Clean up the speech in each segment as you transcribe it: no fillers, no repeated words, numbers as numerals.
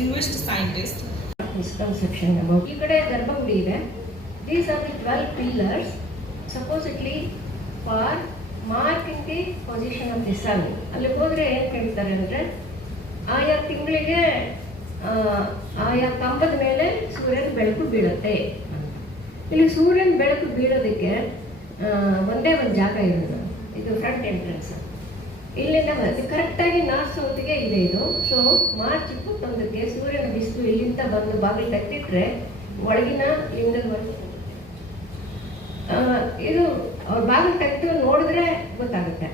distinguished scientist. Misconception about ಈ ಕಡೆ ಗರ್ಭಗುಡಿ ಇದೆ. These are the 12 pillars supposedly for marking the position of the sun. ಅಲ್ಲಿ ಹೋದ್ರೆ ಏನ್ ಹೇಳ್ತಾರೆ ಅಂದ್ರೆ ಆಯಾ ತಿಂಗಳಿಗೆ ಆಯಾ ಕಂಬದ ಮೇಲೆ ಸೂರ್ಯನ ಬೆಳಕು ಬೀಳುತ್ತೆ. ಇಲ್ಲಿ ಸೂರ್ಯನ ಬೆಳಕು ಬೀಳೋದಕ್ಕೆ ಒಂದೇ ಒಂದು ಜಾಗ ಇರೋದು, ಇದು ಫ್ರಂಟ್ ಎಂಟ್ರೆನ್ಸ್. ಇಲ್ಲಿಂದ ಕರೆಕ್ಟಾಗಿ ನಾರ್ತ್ ಸೌತ್ಗೆ ಇದೆ ಇದು. ಸೊ ಮಾರ್ಚ್ 21ಕ್ಕೆ ಸೂರ್ಯನ ಬಿಸಿಲು ಇಲ್ಲಿಂದ ಬಂದು ಬಾಗಿಲು ತೆಗೆದಿಟ್ರೆ ಒಳಗಿನ ಲಿಂಗದವರೆಗೂ ಇದು ಅವ್ರ ಬಾಗಿಲು ತೆಗೆದು ನೋಡಿದ್ರೆ ಗೊತ್ತಾಗುತ್ತೆ.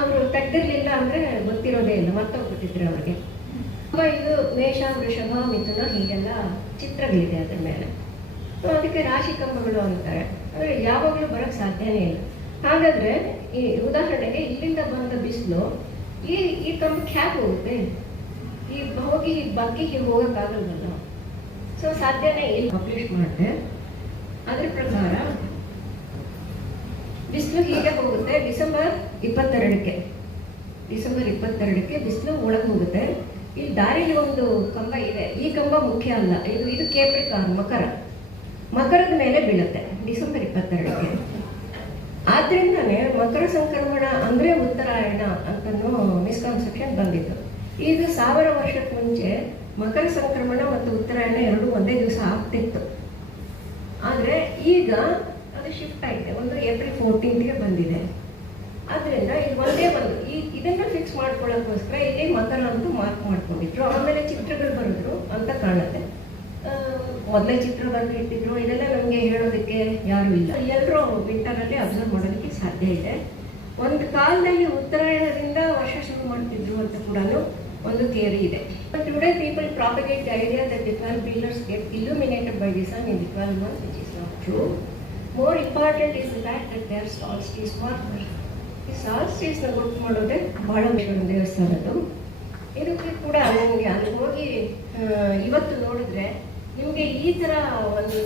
ಅವರು ತೆಗ್ದಿರ್ಲಿಲ್ಲ ಅಂದ್ರೆ ಗೊತ್ತಿರೋದೇ ಇಲ್ಲ, ಮರ್ತೋಗ್ಬಿಟ್ಟಿದ್ರೆ ಅವ್ರಿಗೆ. ಇದು ಮೇಷ, ವೃಷಭ, ಮಿಥುನ ಹೀಗೆಲ್ಲ ಚಿತ್ರಗಳಿದೆ ಅದ್ರ ಮೇಲೆ. ಅದಕ್ಕೆ ರಾಶಿ ಕಂಬಗಳು ಅಂತಾರೆ. ಅಂದರೆ ಯಾವಾಗಲೂ ಬರೋಕ್ಕೆ ಸಾಧ್ಯನೇ ಇಲ್ಲ. ಹಾಗಾದ್ರೆ ಈ ಉದಾಹರಣೆಗೆ ಇಲ್ಲಿಂದ ಬಂದ ಬಿಸಿಲು ಈ ಕಂಬಕ್ಕೆ ಹ್ಯಾಕ್ ಹೋಗುತ್ತೆ? ಈ ಹೋಗಿ ಬಗ್ಗೆ ಹೀಗೆ ಹೋಗೋಕ್ಕಾಗಲ್ವಲ್ಲ. ಸೊ ಸಾಧ್ಯನೇ ಇಲ್ಲಿ ಪಬ್ಲಿಷ್ ಮಾಡಿದೆ. ಅದ್ರ ಪ್ರಕಾರ ಬಿಸಿಲು ಹೀಗೆ ಹೋಗುತ್ತೆ. ಡಿಸೆಂಬರ್ 22ಕ್ಕೆ ಬಿಸಿಲು ಒಳಗೆ ಹೋಗುತ್ತೆ. ಇಲ್ಲಿ ದಾರಿಲಿ ಒಂದು ಕಂಬ ಇದೆ. ಈ ಕಂಬ ಮುಖ್ಯ ಅಲ್ಲ, ಇದು ಕೇಪ್ರಿಕಾರ್ನ್, ಮಕರದ ಮೇಲೆ ಬೀಳುತ್ತೆ ಡಿಸೆಂಬರ್ 22ಕ್ಕೆ. ಆದ್ರಿಂದಾನೇ ಮಕರ ಸಂಕ್ರಮಣ ಅಂದ್ರೆ ಉತ್ತರಾಯಣ ಅಂತನೂ ಮಿಸ್ಕಾನ್ಸೆಪ್ಷನ್ ಬಂದಿತ್ತು. ಇದು 1000 ವರ್ಷಕ್ಕೆ ಮುಂಚೆ ಮಕರ ಸಂಕ್ರಮಣ ಮತ್ತು ಉತ್ತರಾಯಣ ಎರಡೂ ಒಂದೇ ದಿವಸ ಆಗ್ತಿತ್ತು. ಆದ್ರೆ ಈಗ ಅದು ಶಿಫ್ಟ್ ಆಗಿದೆ, ಒಂದು ಏಪ್ರಿಲ್ 14ಗೆ ಬಂದಿದೆ. ಆದ್ರಿಂದ ಇದು ಒಂದೇ ಒಂದು ಇದನ್ನ ಫಿಕ್ಸ್ ಮಾಡ್ಕೊಳ್ಳೋಕ್ಕೋಸ್ಕರ ಇಲ್ಲಿ ಮಕರ ಅಂತೂ ಮಾರ್ಕ್ ಮಾಡ್ಕೊಂಡಿದ್ರು. ಆಮೇಲೆ ಚಿತ್ರಗಳು ಬರೆದ್ರು ಅಂತ ಕಾಣುತ್ತೆ. ಮೊದಲೇ ಚಿತ್ರ ಬರೆದು ಇಟ್ಟಿದ್ರು. ಇದೆಲ್ಲ ನಮಗೆ ಹೇಳೋದಕ್ಕೆ ಯಾರು ಇಲ್ಲ. ಎಲ್ಲರೂ ವಿಂಟರಲ್ಲಿ ಅಬ್ಸರ್ವ್ ಮಾಡೋದಕ್ಕೆ ಸಾಧ್ಯ ಇದೆ. ಒಂದು ಕಾಲದಲ್ಲಿ ಉತ್ತರಾಯಣದಿಂದ ವರ್ಷ ಶುರು ಮಾಡ್ತಿದ್ರು ಅಂತ ಕೂಡ ಒಂದು ಥಿಯರಿ ಇದೆ. Today people propagate the idea that the 12 pillars get illuminated by the sun in the 12 months, which is not true. More important is the fact that they are solstice markers. ಈ ಸಾಲ್ಸ್ಟಿಸ್ನ ಗುರುತು ಮಾಡೋದೇ ಬಹಳ ದೇವಸ್ಥಾನದ್ದು. ಇದಕ್ಕೆ ಕೂಡ ನನಗೆ ಅಲ್ಲಿ ಹೋಗಿ ಇವತ್ತು ನೋಡಿದ್ರೆ ನಿಮಗೆ ಈ ಥರ ಒಂದು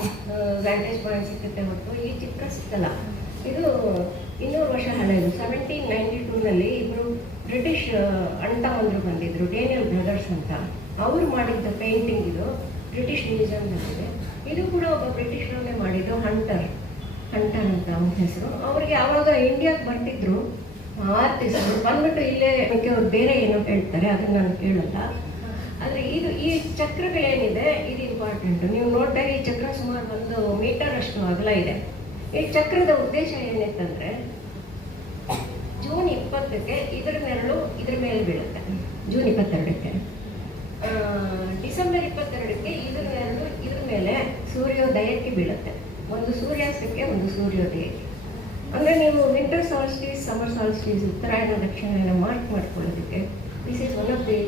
ವ್ಯಾಂಟೇಜ್ ಪಾಯಿಂಟ್ ಸಿಗುತ್ತೆ ಹೊರತು ಈ ಚಿತ್ರ ಸಿಕ್ಕಲ್ಲ. ಇದು 200 ವರ್ಷ ಹಳೆಯದು. 1792ನಲ್ಲಿ ಇಬ್ಬರು ಬ್ರಿಟಿಷ್ ಅಣ್ತಮ್ಮಂದ್ರು ಬಂದಿದ್ರು, ಡೇನಿಯಲ್ ಬ್ರದರ್ಸ್ ಅಂತ. ಅವರು ಮಾಡಿದ್ದ ಪೇಂಟಿಂಗ್ ಇದು ಬ್ರಿಟಿಷ್ ಮ್ಯೂಸಿಯಂನಲ್ಲಿದೆ. ಇದು ಕೂಡ ಒಬ್ಬ ಬ್ರಿಟಿಷರನ್ನೇ ಮಾಡಿದ್ದು, ಹಂಟರ್ ಅಂತ ಅವ್ರ ಹೆಸರು. ಅವ್ರಿಗೆ ಯಾವಾಗ ಇಂಡಿಯಾಗೆ ಬರ್ತಿದ್ರು ಆರ್ಟಿಸ್ಟ್ ಬಂದ್ಬಿಟ್ಟು ಇಲ್ಲೇ ಅವ್ರು ಬೇರೆ ಏನೋ ಹೇಳ್ತಾರೆ, ಅದನ್ನ ನಾನು ಕೇಳಲ್ಲ. ಆದರೆ ಈ ಚಕ್ರಗಳೇನಿದೆ ಇದು ಇಂಪಾರ್ಟೆಂಟ್. ನೀವು ನೋಡಿದಾಗ ಈ ಚಕ್ರ ಸುಮಾರು 1 ಮೀಟರ್ ಅಷ್ಟು ಅಗಲ ಇದೆ. ಈ ಚಕ್ರದ ಉದ್ದೇಶ ಏನಿತ್ತಂದ್ರೆ ಜೂನ್ 20ಕ್ಕೆ ಇದರ ನೆರಳು ಇದ್ರ ಮೇಲೆ ಬೀಳುತ್ತೆ. ಜೂನ್ 22ಕ್ಕೆ, ಡಿಸೆಂಬರ್ 22ಕ್ಕೆ ಇದರ ನೆರಳು ಇದ್ರ ಮೇಲೆ ಸೂರ್ಯೋದಯಕ್ಕೆ ಬೀಳುತ್ತೆ. ಒಂದು ಸೂರ್ಯಾಸ್ತಕ್ಕೆ, ಒಂದು ಸೂರ್ಯೋದಯಕ್ಕೆ. ಅಂದರೆ ನೀವು ವಿಂಟರ್ ಸಾಲ್ಸ್ಟೀಸ್, ಸಮರ್ ಸಾಲ್ಸ್ಟೀಸ್, ಉತ್ತರಾಯಣ, ದಕ್ಷಿಣಾಯನ ಮಾರ್ಕ್ ಮಾಡ್ಕೊಳ್ಳೋದಕ್ಕೆ this is one of the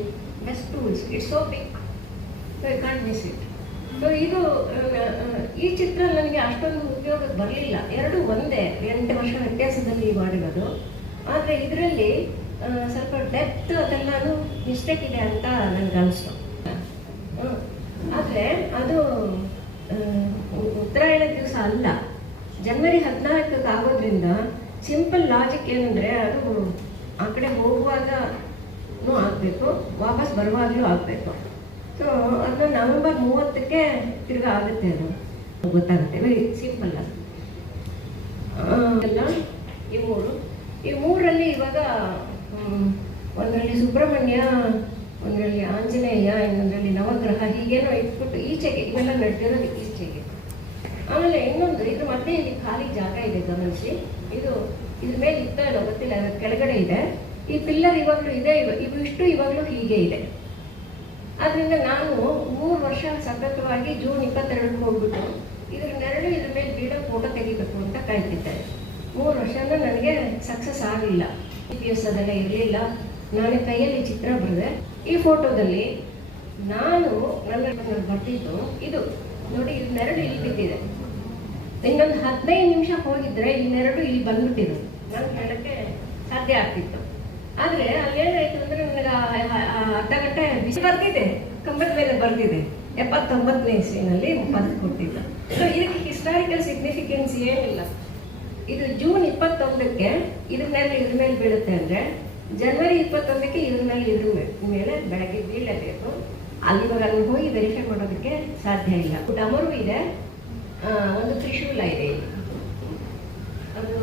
best tools. It's so big, so you can't miss it. So ಇದು ಈ ಚಿತ್ರ ನನಗೆ ಅಷ್ಟೊಂದು ಉಪಯೋಗಕ್ಕೆ ಬರಲಿಲ್ಲ. ಎರಡು ಒಂದೇ, 8 ವರ್ಷ ವ್ಯತ್ಯಾಸದಲ್ಲಿ ಮಾಡಿರೋದು. ಆದರೆ ಇದರಲ್ಲಿ ಸ್ವಲ್ಪ ಡೆಪ್ತ್ ಅದೆಲ್ಲನೂ ಮಿಸ್ಟೇಕ್ ಇದೆ ಅಂತ ನನಗೆ ಅನಿಸ್ತು. ಆದರೆ ಅದು ಉತ್ತರಾಯಣ ದಿವಸ ಅಲ್ಲ, ಜನವರಿ 14ಕ್ಕೆ ಆಗೋದ್ರಿಂದ ಸಿಂಪಲ್ ಲಾಜಿಕ್ ಏನಂದರೆ ಅದು ಆ ಕಡೆ ಹೋಗುವಾಗೂ ಆಗಬೇಕು, ವಾಪಸ್ ಬರುವಾಗಲೂ ಆಗಬೇಕು. ಸೊ ಅದನ್ನ ನವೆಂಬರ್ 30ಕ್ಕೆ ತಿರ್ಗಾ ಆಗುತ್ತೆ, ಅದು ಗೊತ್ತಾಗುತ್ತೆ. ವೆರಿ ಸಿಂಪಲ್ ಅದು ಎಲ್ಲ. ಈ ಮೂರರಲ್ಲಿ ಇವಾಗ ಒಂದರಲ್ಲಿ ಸುಬ್ರಹ್ಮಣ್ಯ, ಒಂದರಲ್ಲಿ ಆಂಜನೇಯ, ಇನ್ನೊಂದರಲ್ಲಿ ನವಗ್ರಹ, ಹೀಗೇನೋ ಇಟ್ಬಿಟ್ಟು ಈಚೆಗೆ ಇವೆಲ್ಲ ನಡೆದಿರೋದು ಈಚೆಗೆ. ಆಮೇಲೆ ಇನ್ನೊಂದು ಇದ್ರ ಮಧ್ಯೆ ಇಲ್ಲಿ ಖಾಲಿ ಜಾಗ ಇದೆ, ಗಮನಿಸಿ. ಇದ್ರ ಮೇಲೆ ಇತ್ತ ಇಲ್ಲ ಗೊತ್ತಿಲ್ಲ, ಕೆಳಗಡೆ ಇದೆ. ಈ ಪಿಲ್ಲರ್ ಇವಾಗಲೂ ಇದೆ, ಇವಿಷ್ಟು ಇವಾಗಲೂ ಹೀಗೆ ಇದೆ. ಆದ್ರಿಂದ ನಾನು 3 ವರ್ಷ ಸತತವಾಗಿ ಜೂನ್ 22ಕ್ಕೆ ಹೋಗ್ಬಿಟ್ಟು ಇದ್ರ ನೆರಳು ಇದ್ರ ಮೇಲೆ ಬೀಡೋ ಫೋಟೋ ತೆಗಿಬೇಕು ಅಂತ ಕಾಯ್ತಿದ್ದೆ. 3 ವರ್ಷನೂ ನನಗೆ ಸಕ್ಸಸ್ ಆಗಲಿಲ್ಲ. GPS ಅದೆಲ್ಲ ಇರಲಿಲ್ಲ. ನಾನು ಕೈಯಲ್ಲಿ ಚಿತ್ರ ಬರೆದೆ. ಈ ಫೋಟೋದಲ್ಲಿ ನಾನು ನನ್ನ ಬರ್ತಿದ್ದು ಇದು ನೋಡಿ, ಇದು ನೆರಳು ಇಲ್ಲಿ ಬಿದ್ದಿದೆ. ಇನ್ನೊಂದು 15 ನಿಮಿಷ ಹೋಗಿದ್ರೆ ಈ ನೆರಳು ಇಲ್ಲಿ ಬಂದ್ಬಿಟ್ಟಿರೋದು ನಾನು ಹೇಳಕ್ಕೆ ಸಾಧ್ಯ ಆಗ್ತಿತ್ತು. ಆದರೆ ಅಲ್ಲೇನಾಯ್ತು ಅಂದರೆ ನನಗೆ ಅರ್ಧ ಗಂಟೆ ಬಿಸಿ ಬರ್ತಿದೆ, ಕಂಬದ ಮೇಲೆ ಬರ್ತಿದೆ. 79ನೇ ಇಸ್ವಿನಲ್ಲಿ ಬರೆದು ಕೊಟ್ಟಿದ್ದು. ಸೊ ಇದಕ್ಕೆ ಹಿಸ್ಟಾರಿಕಲ್ ಸಿಗ್ನಿಫಿಕೆನ್ಸ್ ಏನಿಲ್ಲ. ಇದು ಜೂನ್ 21ಕ್ಕೆ ಇದ್ರ ಮೇಲೆ ಬೀಳುತ್ತೆ ಅಂದರೆ ಜನವರಿ 21ಕ್ಕೆ ಇದ್ರ ಮೇಲೆ ಬೆಳಗ್ಗೆ ಬೀಳಲೇಬೇಕು. ಇವಾಗ ಅಲ್ಲಿ ಹೋಗಿ ವೆರಿಫೈ ಮಾಡೋದಕ್ಕೆ ಸಾಧ್ಯ ಇಲ್ಲ. ಡಮರು ಇದೆ, ಒಂದು ತ್ರಿಶೂಲ ಇದೆ ಇಲ್ಲಿ. ಅದು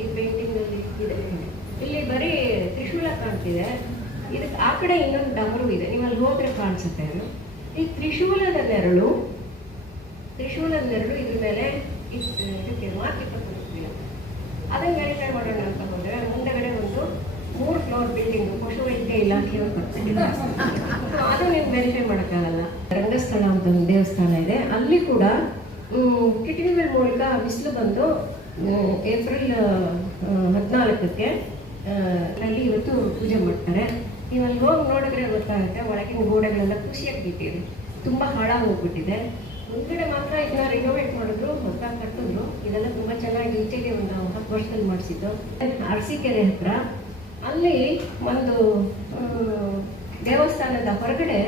ಈ ಪೇಂಟಿಂಗ್ ಅಲ್ಲಿ ಇದೆ. ಇಲ್ಲಿ ಬರೀ ತ್ರಿಶೂಲ ಕಾಣ್ತಿದೆ. ಇದಕ್ಕೆ ಆ ಕಡೆ ಇನ್ನೊಂದು ಡಮರು ಇದೆ, ನೀವು ಅಲ್ಲಿ ಹೋದ್ರೆ ಕಾಣಿಸುತ್ತೆ ಅದು. ಈ ತ್ರಿಶೂಲದ ನೆರಳು ಇದ್ರ ಮೇಲೆ ಇದಕ್ಕೆ ಮಾರ್ಕ್ ಇಪ್ಪತ್ತಿಲ್ಲ. ಅದನ್ನು ವೆರಿಫೈ ಮಾಡೋಣ ಅಂತ ಹೋದ್ರೆ ಮುಂದೆಗಡೆ ಒಂದು 3 ಫ್ಲೋರ್ ಬಿಲ್ಡಿಂಗ್ ಪಶುವೈದ್ಯ ಇಲಾಖೆಯವರು ಬರ್ತಿಲ್ಲ. ಅದು ನೀವು ವೆರಿಫೈ ಮಾಡೋಕ್ಕಾಗಲ್ಲ. ರಂಗಸ್ಥಳ ಅಂತ ಒಂದು ದೇವಸ್ಥಾನ ಇದೆ, ಅಲ್ಲಿ ಕೂಡ ಕಿಟಕಿಗಳ ಮೂಲಕ ಬಿಸಿಲು ಬಂದು ಏಪ್ರಿಲ್ 14ಕ್ಕೆ ಅಲ್ಲಿ ಇವತ್ತು ಪೂಜೆ ಮಾಡ್ತಾರೆ. ನೀವು ಅಲ್ಲಿ ಹೋಗಿ ನೋಡಿದ್ರೆ ಗೊತ್ತಾಗುತ್ತೆ, ಒಳಗಿನ ಗೋಡೆಗಳೆಲ್ಲ ಖುಷಿಯಾಗಿಟ್ಟಿದೆ, ತುಂಬ ಹಾಳಾಗಿ ಹೋಗ್ಬಿಟ್ಟಿದೆ. ಮುಂದ್ಗಡೆ ಮಾತ್ರ ಇದನ್ನ ರಿನೋವೇಟ್ ಮಾಡಿದ್ರು, ಹೊಸದಾಗಿ ಕಟ್ಟಿದ್ರು. ಇದೆಲ್ಲ ತುಂಬ ಚೆನ್ನಾಗಿ ಈಚೆಗೆ ಒಂದು 10 ವರ್ಷದಲ್ಲಿ ಮಾಡಿಸಿದ್ದು. ಅರಸೀಕೆರೆ ಹತ್ರ ಅಲ್ಲಿ ಒಂದು ದೇವಸ್ಥಾನದ ಹೊರಗಡೆ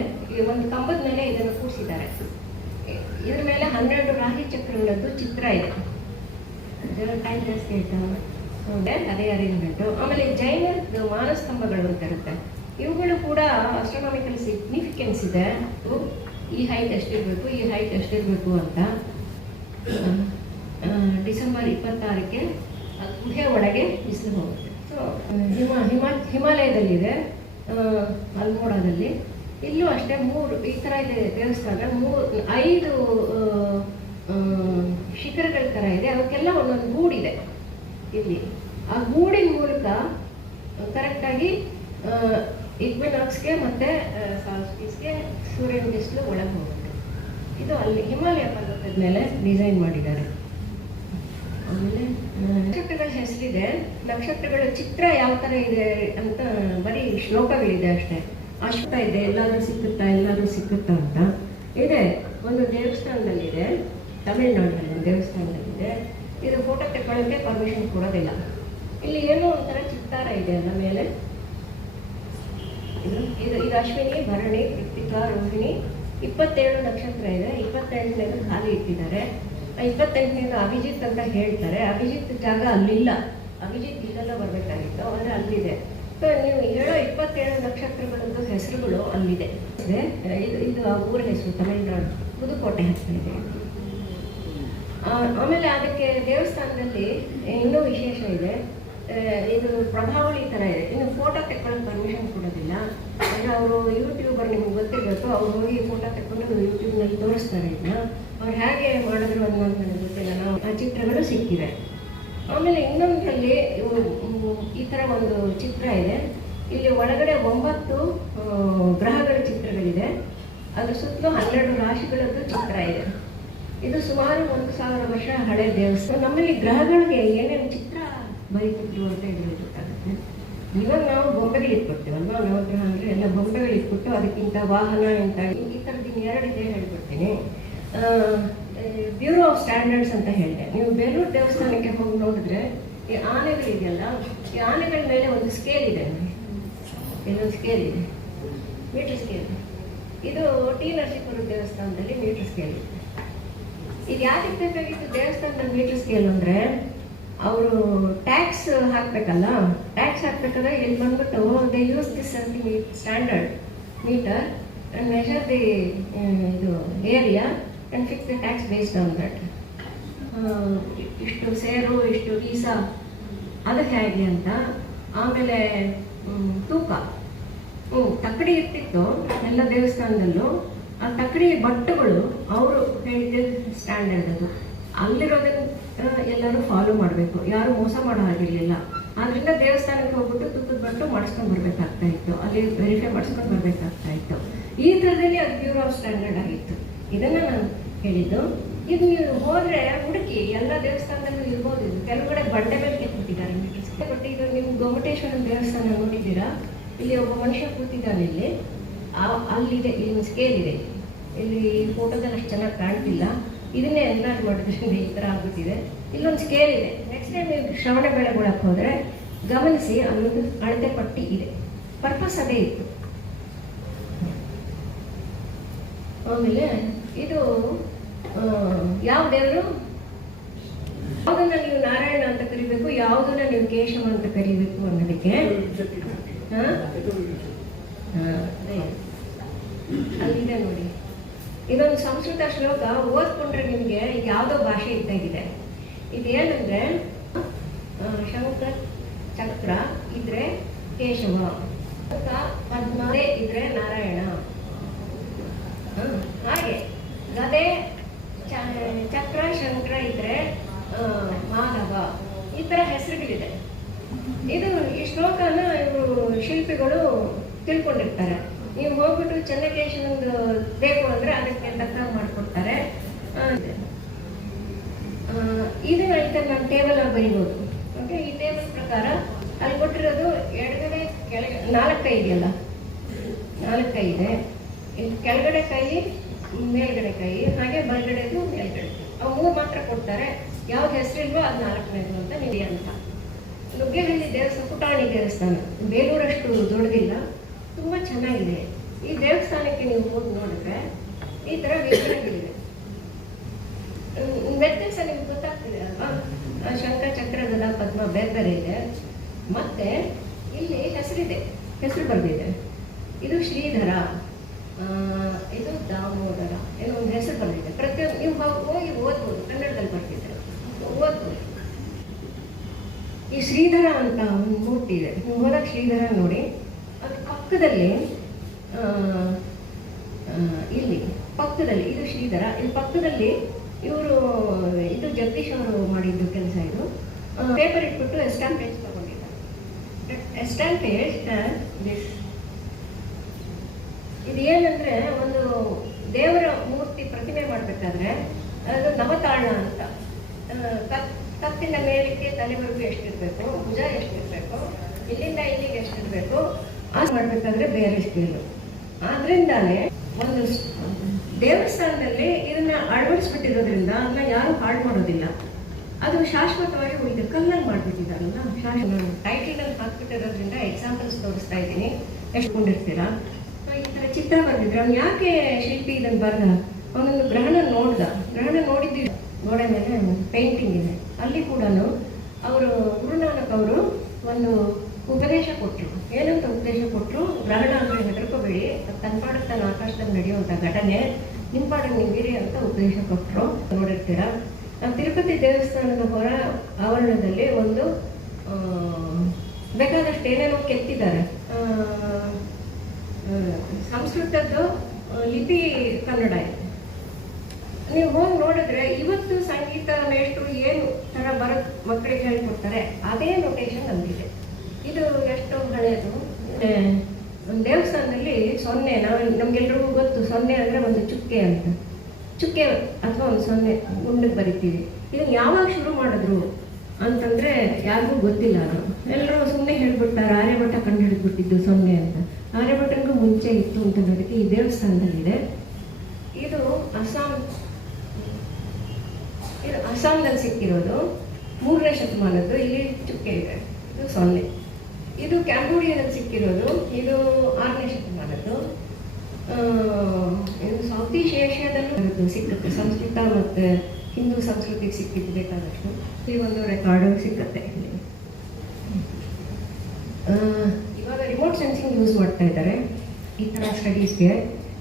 ಒಂದು ಕಂಬದ ಮೇಲೆ ಇದನ್ನು ಕೂರಿಸಿದ್ದಾರೆ. ಇದ್ರ ಮೇಲೆ 12 ರಾಹಿ ಚಕ್ರಗಳದ್ದು ಚಿತ್ರ ಇದೆ. ಟೈಮ್ ಜಾಸ್ತಿ ಆಯ್ತಾ? ಅದೇ ಅರೇಂಜ್ಮೆಂಟು. ಆಮೇಲೆ ಜೈನ ಮಾನಸ್ತಂಭಗಳು ಅಂತ ಇರುತ್ತೆ, ಇವುಗಳು ಕೂಡ ಅಸ್ಟ್ರಾನಾಮಿಕಲ್ ಸಿಗ್ನಿಫಿಕೆನ್ಸ್ ಇದೆ. ಈ ಹೈಟ್ ಎಷ್ಟಿರಬೇಕು, ಈ ಹೈಟ್ ಎಷ್ಟಿರಬೇಕು ಅಂತ. ಡಿಸೆಂಬರ್ 26ಕ್ಕೆ ಗುಹೆ ಒಳಗೆ ಬಿಸಿಲು ಹೋಗುತ್ತೆ. ಸೊ ಹಿಮಾಲಯದಲ್ಲಿದೆ, ಅಲ್ಮೋಡಾದಲ್ಲಿ. ಇಲ್ಲೂ ಅಷ್ಟೇ 3 ಈ ಥರ ಇದೆ ದೇವಸ್ಥಾನ. 5 ಶಿಖರಗಳ ಥರ ಇದೆ, ಅವಕ್ಕೆಲ್ಲ ಒಂದೊಂದು ಗೂಡಿದೆ ಇಲ್ಲಿ. ಆ ಗೂಡಿನ ಮೂಲಕ ಕರೆಕ್ಟಾಗಿ ಇಕ್ವಿನಾಕ್ಸ್ಗೆ ಮತ್ತು ಸಾಲ್ಸ್ಟಿಸ್ಗೆ ಸೂರ್ಯನ ಬಿಸಿಲು ಒಳಗೆ ಹೋಗುತ್ತೆ. ಇದು ಅಲ್ಲಿ ಹಿಮಾಲಯ ಪರ್ವತದ ಮೇಲೆ ಡಿಸೈನ್ ಮಾಡಿದ್ದಾರೆ. ಆಮೇಲೆ ನಕ್ಷತ್ರಗಳ ಹೆಸರಿದೆ. ನಕ್ಷತ್ರಗಳ ಚಿತ್ರ ಯಾವ ಥರ ಇದೆ ಅಂತ ಬರೀ ಶ್ಲೋಕಗಳಿದೆ ಅಷ್ಟೇ. ಅಶ್ವತ್ಥ ಇದೆ, ಎಲ್ಲಾದರೂ ಸಿಕ್ಕುತ್ತಾ ಅಂತ ಇದೆ. ಒಂದು ದೇವಸ್ಥಾನದಲ್ಲಿದೆ, ತಮಿಳ್ನಾಡಿನಲ್ಲಿ ಒಂದು ದೇವಸ್ಥಾನದಲ್ಲಿದೆ. ಇದು ಫೋಟೋ ತಗೊಳ್ಳೋಕ್ಕೆ ಪರ್ಮಿಷನ್ ಕೊಡೋದಿಲ್ಲ. ಇಲ್ಲಿ ಏನೋ ಒಂಥರ ಚಿತ್ತಾರ ಇದೆ ಅಲ್ಲ ಮೇಲೆ. ಇದು ಅಶ್ವಿನಿ, ಭರಣಿ, ಕೃತಿಕಾ, ರೋಹಿಣಿ 27 ನಕ್ಷತ್ರ ಇದೆ. 28ನೇದು ಖಾಲಿ ಇಟ್ಟಿದ್ದಾರೆ. 28ನೇದು ಅಭಿಜಿತ್ ಅಂತ ಹೇಳ್ತಾರೆ. ಅಭಿಜಿತ್ ಜಾಗ ಅಲ್ಲಿಲ್ಲ, ಅಭಿಜಿತ್ ಇಲ್ಲೆಲ್ಲ ಬರಬೇಕಾಗಿತ್ತು, ಆದರೆ ಅಲ್ಲಿದೆ. ಸೊ ನೀವು ಹೇಳೋ 27 ನಕ್ಷತ್ರಗಳದ್ದು ಹೆಸರುಗಳು ಅಲ್ಲಿದೆ. ಇದು ಆ ಊರ ಹೆಸರು ತಮಿಳುನಾಡು, ಪುದುಕೋಟೆ ಹತ್ತಿರ ಇದೆ. ಆಮೇಲೆ ಅದಕ್ಕೆ ದೇವಸ್ಥಾನದಲ್ಲಿ ಇನ್ನೂ ವಿಶೇಷ ಇದೆ. ಇದು ಪ್ರಭಾವಳಿ ಥರ ಇದೆ. ಇನ್ನು ಫೋಟೋ ತೆಕ್ಕೊಳ್ಳೋಕೆ ಪರ್ಮಿಷನ್ ಕೊಡೋದಿಲ್ಲ. ಅಂದರೆ ಅವರು ಯೂಟ್ಯೂಬರ್, ನಿಮ್ಗೆ ಗೊತ್ತಿರಬೇಕು, ಅವ್ರು ಹೋಗಿ ಫೋಟೋ ತೆಕ್ಕೊಂಡು ಯೂಟ್ಯೂಬ್ನಲ್ಲಿ ತೋರಿಸ್ತಾರೆ. ಇದನ್ನ ಅವ್ರು ಹೇಗೆ ಮಾಡಿದ್ರು ಅನ್ನೋದು ಗೊತ್ತಿಲ್ಲ. ನಾವು ಆ ಚಿತ್ರಗಳು ಸಿಕ್ಕಿದೆ. ಆಮೇಲೆ ಇನ್ನೊಂದರಲ್ಲಿ ಈ ಥರ ಒಂದು ಚಿತ್ರ ಇದೆ. ಇಲ್ಲಿ ಒಳಗಡೆ 9 ಗ್ರಹಗಳ ಚಿತ್ರಗಳಿದೆ. ಅದ್ರ ಸುತ್ತಲೂ 12 ರಾಶಿಗಳದ್ದು ಚಿತ್ರ ಇದೆ. ಇದು ಸುಮಾರು 1000 ವರ್ಷ ಹಳೆ ದೇವಸ್ಥಾನ. ನಮ್ಮಲ್ಲಿ ಗ್ರಹಗಳಿಗೆ ಏನೇನು ಚಿತ್ರ ಬರೀತಿದ್ರು ಅಂತ ಇದ್ರೆ ಗೊತ್ತಾಗುತ್ತೆ. ಇವಾಗ ನಾವು ಬೊಂಬೆಗಳು ಇಟ್ಕೊಡ್ತೀವಲ್ವ, ನವಗ್ರಹ ಅಂದರೆ ಎಲ್ಲ ಬೊಂಬೆಗಳು ಇಟ್ಬಿಟ್ಟು ಅದಕ್ಕಿಂತ ವಾಹನ ಇಂಥ ಈ ಥರದ್ದು 2 ಇದೆ ಹೇಳ್ಬಿಡ್ತೀನಿ. ಬ್ಯೂರೋ ಆಫ್ ಸ್ಟ್ಯಾಂಡರ್ಡ್ಸ್ ಅಂತ ಹೇಳಿದೆ. ನೀವು ಬೇಲೂರು ದೇವಸ್ಥಾನಕ್ಕೆ ಹೋಗಿ ನೋಡಿದ್ರೆ ಈ ಆನೆಗಳಿದೆಯಲ್ಲ, ಈ ಆನೆಗಳ ಮೇಲೆ ಒಂದು ಸ್ಕೇಲ್ ಇದೆ ನೋಡಿ, ಇಲ್ಲೊಂದು ಸ್ಕೇಲ್ ಇದೆ, ಮೀಟರ್ ಸ್ಕೇಲ್. ಇದು ಟಿ ನರಸೀಪುರ ದೇವಸ್ಥಾನದಲ್ಲಿ ಮೀಟರ್ ಸ್ಕೇಲ್ ಇದೆ. ಇದು ಯಾಕೆ ಬೇಕಾಗಿತ್ತು ದೇವಸ್ಥಾನದಲ್ಲಿ ಮೀಟರ್ ಸ್ಕೇಲ್ ಅಂದರೆ, ಅವರು ಟ್ಯಾಕ್ಸ್ ಹಾಕಬೇಕಲ್ಲ. ಟ್ಯಾಕ್ಸ್ ಹಾಕ್ಬೇಕಾದ್ರೆ ಇಲ್ಲಿ ಬಂದ್ಬಿಟ್ಟು they use this standard meter and measure the ಇದು area and fix the tax based on that. ಇಷ್ಟು ಸೇರು, ಇಷ್ಟು ವೀಸಾ, ಅದು ಹೇಗೆ ಅಂತ. ಆಮೇಲೆ ತೂಕ, ತಕ್ಕಡಿ ಇರ್ತಿತ್ತು ಎಲ್ಲ ದೇವಸ್ಥಾನದಲ್ಲೂ. ಆ ತಕ್ಕಡಿ ಬಟ್ಟುಗಳು ಅವರು ಹೇಳಿದ ಸ್ಟ್ಯಾಂಡರ್ಡ್ ಅದು. ಅಲ್ಲಿರೋದನ್ನು ಎಲ್ಲರೂ ಫಾಲೋ ಮಾಡಬೇಕು, ಯಾರು ಮೋಸ ಮಾಡೋ ಹಾಗಿರಲಿಲ್ಲ. ಆದ್ದರಿಂದ ದೇವಸ್ಥಾನಕ್ಕೆ ಹೋಗ್ಬಿಟ್ಟು ತೂಕದ ಬಟ್ಟು ಮಾಡಿಸ್ಕೊಂಡು ಬರಬೇಕಾಗ್ತಾ ಇತ್ತು, ಅಲ್ಲಿ ವೆರಿಫೈ ಮಾಡಿಸ್ಕೊಂಡು ಬರಬೇಕಾಗ್ತಾ ಇತ್ತು. ಈ ಥರದಲ್ಲಿ ಅದು ಬ್ಯೂರೋ ಆಫ್ ಸ್ಟ್ಯಾಂಡರ್ಡ್ ಆಗಿತ್ತು. ಇದನ್ನು ನಾನು ಹೇಳಿದ್ದು. ಇದು ನೀವು ಹೋದರೆ ಹುಡುಕಿ ಎಲ್ಲ ದೇವಸ್ಥಾನದಲ್ಲೂ ಇರ್ಬೋದು. ಇದು ಕೆಲವು ಕಡೆ ಬಂಡೆ ಮೇಲೆ ಕೆತ್ತಿದ್ದಾರೆ ಮೀಟರ್ಸ್. ಬಟ್ ಇದು ನೀವು ಗೊಮ್ಮಟೇಶ್ವರನ ದೇವಸ್ಥಾನ ನೋಡಿದ್ದೀರಾ? ಇಲ್ಲಿ ಒಬ್ಬ ಮನುಷ್ಯ ಕೂತಿದ್ದಾನೆ. ಇಲ್ಲಿ ಅಲ್ಲಿದೆ, ಇಲ್ಲಿ ಸ್ಕೇಲ್ ಇದೆ. ಇಲ್ಲಿ ಫೋಟೋದಲ್ಲಿ ಅಷ್ಟು ಚೆನ್ನಾಗಿ ಕಾಣ್ತಿಲ್ಲ. ಇದನ್ನೇ ಎನ್ಲಾರ್ಜ್ ಮಾಡೋದ್ರಿಂದ ಈ ಥರ ಆಗ್ಬಿಟ್ಟಿದೆ. ಇಲ್ಲೊಂದು ಸ್ಕೇಲ್ ಇದೆ. ನೆಕ್ಸ್ಟ್ ಟೈಮ್ ನೀವು ಶ್ರವಣ ಬೆಳಗೊಳಕ್ಕೆ ಹೋದರೆ ಗಮನಿಸಿ, ಅಲ್ಲೊಂದು ಅಳತೆ ಪಟ್ಟಿ ಇದೆ. ಪರ್ಪಸ್ ಅದೇ ಇತ್ತು. ಆಮೇಲೆ ಇದು ಯಾವ ದೇವರು, ಯಾವುದನ್ನ ನೀವು ನಾರಾಯಣ ಅಂತ ಕರಿಬೇಕು, ಯಾವುದನ್ನ ನೀವು ಕೇಶವ ಅಂತ ಕರಿಬೇಕು ಅನ್ನೋದಕ್ಕೆ ಅಲ್ಲಿದೆ ನೋಡಿ. ಇದೊಂದು ಸಂಸ್ಕೃತ ಶ್ಲೋಕ ಓದ್ಕೊಂಡ್ರೆ ನಿಮಗೆ ಯಾವುದೋ ಭಾಷೆ ಇದ್ದಾಗಿದೆ. ಇದೇನಂದ್ರೆ ಶಂಖ ಚಕ್ರ ಇದ್ರೆ ಕೇಶವ, ಪದ್ಮ ಇದ್ರೆ ನಾರಾಯಣ, ಹಾಗೆ ಗದೆ ಚಕ್ರ ಶಂಕರ ಇದ್ರೆ ಮಾಧವ, ಈ ತರ ಹೆಸರುಗಳಿದೆ. ಇದು ಈ ಶ್ಲೋಕನ ಇವರು ಶಿಲ್ಪಿಗಳು ತಿಳ್ಕೊಂಡಿರ್ತಾರೆ. ನೀವು ಹೋಗ್ಬಿಟ್ಟು ಚೆನ್ನಕೇಶವೊಂದು ಬೇಕು ಅಂದ್ರೆ ಅದಕ್ಕೆ ತಕ್ಕ ಮಾಡಿಕೊಡ್ತಾರೆ. ಇದನ್ನ ನಾನು ಟೇಬಲ್ ಆಗಿ ಬರಿಬೋದು. ಓಕೆ, ಈ ಟೇಬಲ್ ಪ್ರಕಾರ ಅಲ್ಲಿ ಕೊಟ್ಟಿರೋದು ಎಡಗಡೆ ಕೆಳಗೆ 4 ಕೈ ಇದೆಯಲ್ಲ, 4 ಕೈ ಇದೆ. ಇಲ್ಲಿ ಕೆಳಗಡೆ ಕೈ, ಮೇಲ್ಗಡೆ ಕೈ, ಹಾಗೆ ಬಲಗಡೆದು ಮೇಲ್ಗಡೆ, ಅವು 3 ಮಾತ್ರ ಕೊಡ್ತಾರೆ. ಯಾವ್ದು ಹೆಸರಿಲ್ವೋ ಅದು 4ನೇದು ಅಂತ ನೀವು ಅಂತ. ನುಗ್ಗೇಹಳ್ಳಿ ದೇವಸ್ಥಾನ ಪುಟಾಣಿ ದೇವಸ್ಥಾನ, ಬೇಲೂರಷ್ಟು ದೊಡ್ಡದಿಲ್ಲ, ತುಂಬ ಚೆನ್ನಾಗಿದೆ. ಈ ದೇವಸ್ಥಾನಕ್ಕೆ ನೀವು ಹೋಗಿ ನೋಡಿದ್ರೆ ಈ ಥರ ವಿಗ್ರಹಗಳಿವೆ. ವ್ಯತ್ಯಾಸ ನಿಮ್ಗೆ ಗೊತ್ತಾಗ್ತಿದೆ ಅಲ್ವಾ? ಶಂಖ ಚಕ್ರಗದ ಪದ್ಮ ಬೇರೆ ಬೇರೆ ಇದೆ. ಮತ್ತೆ ಇಲ್ಲಿ ಹೆಸರಿದೆ, ಹೆಸರು ಬರೆದಿದೆ. ಇದು ಶ್ರೀಧರ, ಇದು ದಾಮೋದರ, ಏನೋ ಒಂದು ಹೆಸರು ಬರೆದಿದೆ. ಪ್ರತಿಯೊಂದು ನೀವು ಹೋಗಿ ಓದ್ಬೋದು, ಕನ್ನಡದಲ್ಲಿ ಬರ್ತಿದ್ದಾರೆ, ಓದ್ಬೋದು. ಈ ಶ್ರೀಧರ ಅಂತ ಒಂದು ಮೂರ್ತಿ ಇದೆ. ನೀವು ಹೋದಾಗ ಶ್ರೀಧರ ನೋಡಿ. ಅದು ಪಕ್ಕದಲ್ಲಿ ಇಲ್ಲಿ ಪಕ್ಕದಲ್ಲಿ ಇದು ಶ್ರೀಧರ, ಇಲ್ಲಿ ಪಕ್ಕದಲ್ಲಿ ಇವರು ಇದು ಜಗದೀಶ್ ಅವರು ಮಾಡಿದ್ದು ಕೆಲಸ. ಇದು ಪೇಪರ್ ಇಟ್ಬಿಟ್ಟು ಎಸ್ಟಾಂಪ್ ಪೇಜ್ ತಗೊಂಡಿದ್ದಾರೆ. ಎಸ್ಟಾಂಪ್ ಪೇಜ್ ದಿಸ್. ಇದು ಏನಂದ್ರೆ ಒಂದು ದೇವರ ಮೂರ್ತಿ ಪ್ರತಿಮೆ ಮಾಡಬೇಕಾದ್ರೆ ಅದು ನವತಾಳ ಅಂತ, ಕತ್ತಿನ ಮೇಲಕ್ಕೆ ತಲೆವರೆಗೂ ಎಷ್ಟಿರ್ಬೇಕು, ಭುಜ ಎಷ್ಟಿರ್ಬೇಕು, ಇಲ್ಲಿಂದ ಇಲ್ಲಿಗೆ ಎಷ್ಟಿರ್ಬೇಕು, ಅದು ಮಾಡಬೇಕಾದ್ರೆ ಬೇರೆ ಸ್ಕೇಲು. ಆದ್ರಿಂದಾನೇ ಒಂದು ದೇವಸ್ಥಾನದಲ್ಲಿ ಇದನ್ನ ಅಳವಡಿಸ್ಬಿಟ್ಟಿರೋದ್ರಿಂದ ಅದನ್ನ ಯಾರು ಹಾಳು ಮಾಡೋದಿಲ್ಲ. ಅದು ಶಾಶ್ವತವಾಗಿ ಉಳಿದು ಕಲ್ಲಲ್ಲಿ ಮಾಡ್ಬಿಟ್ಟಿದಾರಲ್ಲ, ಟೈಟಲ್ ಹಾಕ್ಬಿಟ್ಟಿರೋದ್ರಿಂದ ಎಕ್ಸಾಂಪಲ್ಸ್ ತೋರಿಸ್ತಾ ಇದ್ದೀನಿ, ಎಷ್ಟು ಕೊಂಡಿರ್ತೀರಾ. ಈ ಥರ ಚಿತ್ರ ಬರೆದಿದ್ರೆ ಅವ್ನು ಯಾಕೆ ಶಿಲ್ಪಿ ಇದನ್ನು ಬರೆದ, ಅವನೊಂದು ಗ್ರಹಣ ನೋಡ್ದ, ಗ್ರಹಣ ನೋಡಿದ್ವಿ, ಗೋಡೆ ಮೇಲೆ ಪೇಂಟಿಂಗ್ ಇದೆ. ಅಲ್ಲಿ ಕೂಡ ಅವರು ಗುರುನಾನಕ್ ಅವರು ಒಂದು ಉಪದೇಶ ಕೊಟ್ಟರು. ಏನಂತ ಉಪದೇಶ ಕೊಟ್ಟರು? ಗ್ರಹಣ ಅಂದರೆ ಹೆದರ್ಕೋಬೇಡಿ, ತನ್ಪಾಡಕ್ಕೆ ತಾನು ಆಕಾಶದಲ್ಲಿ ನಡೆಯುವಂಥ ಘಟನೆ, ನಿಮ್ಮ ಪಾಡಿಗೆ ನೀವಿರಿ ಅಂತ ಉಪದೇಶ ಕೊಟ್ಟರು. ನೋಡಿರ್ತೀರಾ, ತಿರುಪತಿ ದೇವಸ್ಥಾನದ ಹೊರ ಆವರಣದಲ್ಲಿ ಒಂದು ಬೇಕಾದಷ್ಟು ಏನೇನೋ ಕೆತ್ತಿದ್ದಾರೆ. ಸಂಸ್ಕೃತದ್ದು ಲಿಪಿ ಕನ್ನಡ ಇದೆ. ನೀವು ಹೋಗಿ ನೋಡಿದ್ರೆ ಇವತ್ತು ಸಂಗೀತ ಮೇಷ್ಟ್ರು ಏನು ಥರ ಬರೋದು ಮಕ್ಕಳಿಗೆ ಹೇಳ್ಕೊಡ್ತಾರೆ ಅದೇ ನೊಟೇಷನ್ ನಮಗಿದೆ. ಇದು ಎಷ್ಟು ಹಳೆಯದು. ದೇವಸ್ಥಾನದಲ್ಲಿ ಸೊನ್ನೆ, ನಮ್ಗೆಲ್ರಿಗೂ ಗೊತ್ತು, ಸೊನ್ನೆ ಅಂದರೆ ಒಂದು ಚುಕ್ಕೆ ಅಂತ, ಚುಕ್ಕೆ ಅಥವಾ ಒಂದು ಸೊನ್ನೆ ಗುಂಡಿಗೆ ಬರಿತೀವಿ. ಇದನ್ನು ಯಾವಾಗ ಶುರು ಮಾಡಿದ್ರು ಅಂತಂದರೆ ಯಾರಿಗೂ ಗೊತ್ತಿಲ್ಲ. ಎಲ್ಲರೂ ಸುಮ್ಮನೆ ಹೇಳ್ಬಿಡ್ತಾರೆ, ಆರ್ಯಭಟ ಕಂಡು ಹಿಡಿದ್ಬಿಟ್ಟಿದ್ದು ಸೊನ್ನೆ ಅಂತ. ಆರ್ಯಭಟನಿಗೂ ಮುಂಚೆ ಇತ್ತು ಅಂತ ನೋಡೋದಕ್ಕೆ ಈ ದೇವಸ್ಥಾನದಲ್ಲಿದೆ. ಇದು ಅಸ್ಸಾಂನಲ್ಲಿ ಸಿಕ್ಕಿರೋದು 3ನೇ ಶತಮಾನದ್ದು. ಇಲ್ಲಿ ಚುಕ್ಕೆ ಇದೆ, ಇದು ಸೊನ್ನೆ. ಇದು ಕ್ಯಾಂಬೋಡಿಯಾದಲ್ಲಿ ಸಿಕ್ಕಿರೋದು, ಇದು 6ನೇ ಶತಮಾನದ್ದು. ಇದು ಸೌತ್ ಈಸ್ಟ್ ಏಷ್ಯಾದಲ್ಲೂ ಸಿಕ್ಕುತ್ತೆ. ಸಂಸ್ಕೃತ ಮತ್ತು ಹಿಂದೂ ಸಂಸ್ಕೃತಿಗೆ ಸಿಕ್ಕಿದ್ದು ಬೇಕಾದಷ್ಟು ಈ ಒಂದು ರೆಕಾರ್ಡು ಸಿಕ್ಕತ್ತೆ. ಇವಾಗ ರಿಮೋಟ್ ಸೆನ್ಸಿಂಗ್ ಯೂಸ್ ಮಾಡ್ತಾ ಇದ್ದಾರೆ ಈ ಥರ ಸ್ಟಡೀಸ್ಗೆ.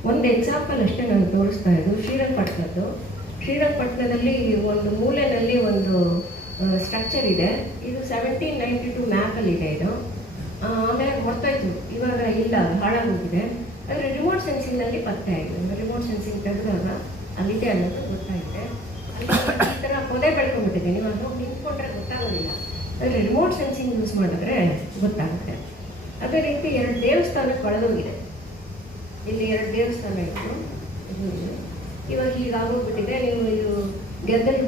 ಒಂದು ಎಕ್ಸಾಂಪಲ್ ಅಷ್ಟೇ ನಾನು ತೋರಿಸ್ತಾ ಇದ್ದು ಶ್ರೀರಂಗಪಟ್ಟಣದ್ದು. ಶ್ರೀರಂಗಪಟ್ಟಣದಲ್ಲಿ ಒಂದು ಮೂಲೆಯಲ್ಲಿ ಒಂದು ಸ್ಟ್ರಕ್ಚರ್ ಇದೆ. ಇದು 1792 ಮ್ಯಾಪಲ್ಲಿ ಇದೆ. ಇದು ಆಮೇಲೆ ಗೊತ್ತಾಯ್ತು, ಇವಾಗ ಇಲ್ಲ, ಹಾಳಾಗೋಗಿದೆ. ಅಂದರೆ ರಿಮೋಟ್ ಸೆನ್ಸಿಂಗ್ನಲ್ಲಿ ಪತ್ತೆ ಆಗಿದೆ. ರಿಮೋಟ್ ಸೆನ್ಸಿಂಗ್ ತೆಗೆದಾಗ ಅಲ್ಲಿದೆ ಅನ್ನೋದು ಗೊತ್ತಾಗಿದೆ. ಅಲ್ಲಿ ಈ ಥರ ಪೊದೆ ಬೆಳ್ಕೊಂಡ್ಬಿಟ್ಟಿದೆ. ನೀವು ಅದು ನಿಂತ್ಕೊಂಡ್ರೆ ಗೊತ್ತಾಗೋದಿಲ್ಲ. ಅಂದರೆ ರಿಮೋಟ್ ಸೆನ್ಸಿಂಗ್ ಯೂಸ್ ಮಾಡಿದ್ರೆ ಗೊತ್ತಾಗುತ್ತೆ. ಅದೇ ರೀತಿ 2 ದೇವಸ್ಥಾನ ಕಳೆದೋಗಿದೆ. ಇಲ್ಲಿ 2 ದೇವಸ್ಥಾನ ಇತ್ತು, ಇವಾಗ ಹೀಗಾಗೋಗ್ಬಿಟ್ಟಿದೆ. ನೀವು ಇದು ಗೆದ್ದಲ್ಲಿ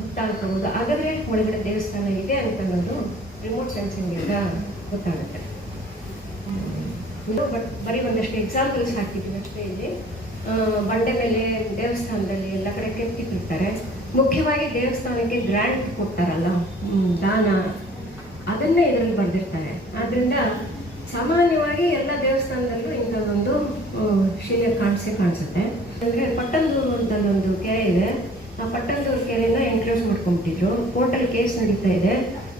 ಗೊತ್ತಾಗ್ಬೋದು. ಹಾಗಾದರೆ ಒಳಗಡೆ ದೇವಸ್ಥಾನ ಇದೆ ಅಂತನ್ನೋದು ರಿಮೋಟ್ ಸೆನ್ಸಿಂಗಿಂದ ಗೊತ್ತಾಗುತ್ತೆ. ಬಟ್ ಬರೀ ಒಂದಷ್ಟು ಎಕ್ಸಾಂಪಲ್ಸ್ ಹಾಕ್ತಿದ್ವಿ ಅಷ್ಟೇ. ಇಲ್ಲಿ ಬಂಡೆ ಮೇಲೆ ದೇವಸ್ಥಾನದಲ್ಲಿ ಎಲ್ಲ ಕಡೆ ಕೆತ್ತಿಟ್ಟಿರ್ತಾರೆ. ಮುಖ್ಯವಾಗಿ ದೇವಸ್ಥಾನಕ್ಕೆ ಗ್ರ್ಯಾಂಟ್ ಕೊಡ್ತಾರಲ್ಲ, ದಾನ, ಅದನ್ನೇ ಇದರಲ್ಲಿ ಬರೆದಿರ್ತಾರೆ. ಆದ್ದರಿಂದ ಸಾಮಾನ್ಯವಾಗಿ ಎಲ್ಲ ದೇವಸ್ಥಾನದಲ್ಲೂ ಇಂಥದ್ದೊಂದು ಶಿಲೆ ಕಾಣಿಸುತ್ತೆ. ಅಂದರೆ ಪಟ್ಟಣದೂರು ಅಂತ ಒಂದು ಕೆರೆ ಇದೆ. ಆ ಪಟ್ಟಣದೂರು ಕೆರೆನ ಎನ್ಕ್ಲೋಸ್ ಮಾಡ್ಕೊಂಡ್ಬಿಟ್ಟಿದ್ರು. ಕೋರ್ಟಲ್ಲಿ ಕೇಸ್ ನಡೀತಾ ಇದೆ.